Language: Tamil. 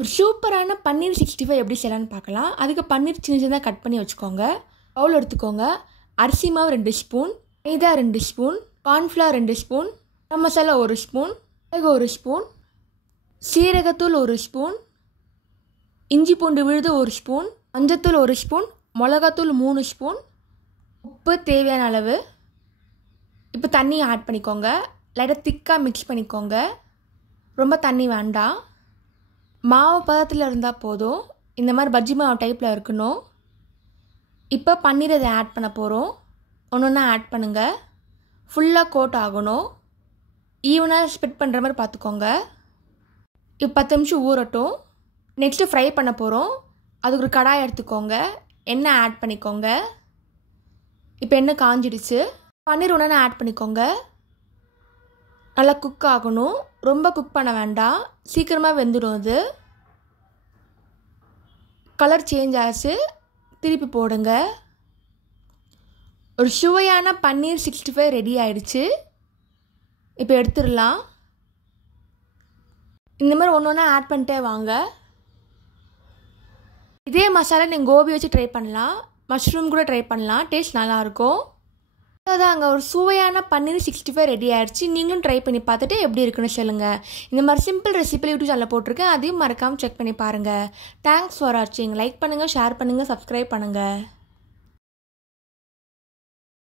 ஒரு சூப்பரான பன்னீர் 65 எப்படி செய்யலான்னு பார்க்கலாம். அதுக்கு பன்னீர் சின்ன சின்னதாக கட் பண்ணி வச்சுக்கோங்க. பவுல் எடுத்துக்கோங்க. அரிசி மாவு 2 ஸ்பூன், மைதா 2 spoon, cornflour 2 spoon, garam masala 1 spoon, மிளகு 1 ஸ்பூன், சீரகத்தூள் 1 ஸ்பூன், இஞ்சி பூண்டு விழுது 1 ஸ்பூன், மஞ்சத்தூள் 1 ஸ்பூன், மிளகாத்தூள் 3 ஸ்பூன், உப்பு தேவையான அளவு. இப்போ தண்ணி ஆட் பண்ணிக்கோங்க. லைட்டாக திக்காக மிக்ஸ் பண்ணிக்கோங்க. ரொம்ப தண்ணி வேண்டாம். மாவு பதத்தில் இருந்தால் போதும். இந்த மாதிரி பஜ்ஜி மாவு டைப்பில் இருக்கணும். இப்போ பன்னீர் இதை ஆட் பண்ண போகிறோம். ஒன்று ஒன்றா ஆட் பண்ணுங்கள். ஃபுல்லாக கோட் ஆகணும். ஈவனாக ஸ்ப்ரெட் பண்ணுற மாதிரி பார்த்துக்கோங்க. இப்போ 10 நிமிஷம் ஊறட்டும். நெக்ஸ்ட்டு ஃப்ரை பண்ண போகிறோம். அதுக்கு ஒரு கடாய் எடுத்துக்கோங்க. எண்ணெய் ஆட் பண்ணிக்கோங்க. இப்போ எண்ணெய் காஞ்சிடுச்சு. பன்னீர் ஒன்று ஆட் பண்ணிக்கோங்க. நல்லா குக் ஆகணும். ரொம்ப குக் பண்ண வேண்டாம். சீக்கிரமாக வெந்துடும். அது கலர் சேஞ்ச் ஆச்சு. திருப்பி போடுங்க. ஒரு சுவையான பன்னீர் 65 ரெடி ஆயிடுச்சு. இப்போ எடுத்துடலாம். இந்த மாதிரி ஒன்று ஒன்றா ஆட் பண்ணிட்டே வாங்க. இதே மசாலா நீங்கள் கோபி வச்சு ட்ரை பண்ணலாம். மஷ்ரூம் கூட ட்ரை பண்ணலாம். டேஸ்ட் நல்லாயிருக்கும். அதாங்க ஒரு சுவையான பன்னீர் 65 ரெடி ஆயிடுச்சு. நீங்களும் ட்ரை பண்ணி பார்த்துட்டு எப்படி இருக்குன்னு சொல்லுங்கள். இந்த மாதிரி சிம்பிள் ரெசிபி யூடியூப் சேனலில் போட்டிருக்கேன். அதையும் மறக்காமல் செக் பண்ணி பாருங்கள். தேங்க்ஸ் ஃபார் வாட்சிங். லைக் பண்ணுங்கள், ஷேர் பண்ணுங்கள், சப்ஸ்கிரைப் பண்ணுங்கள்.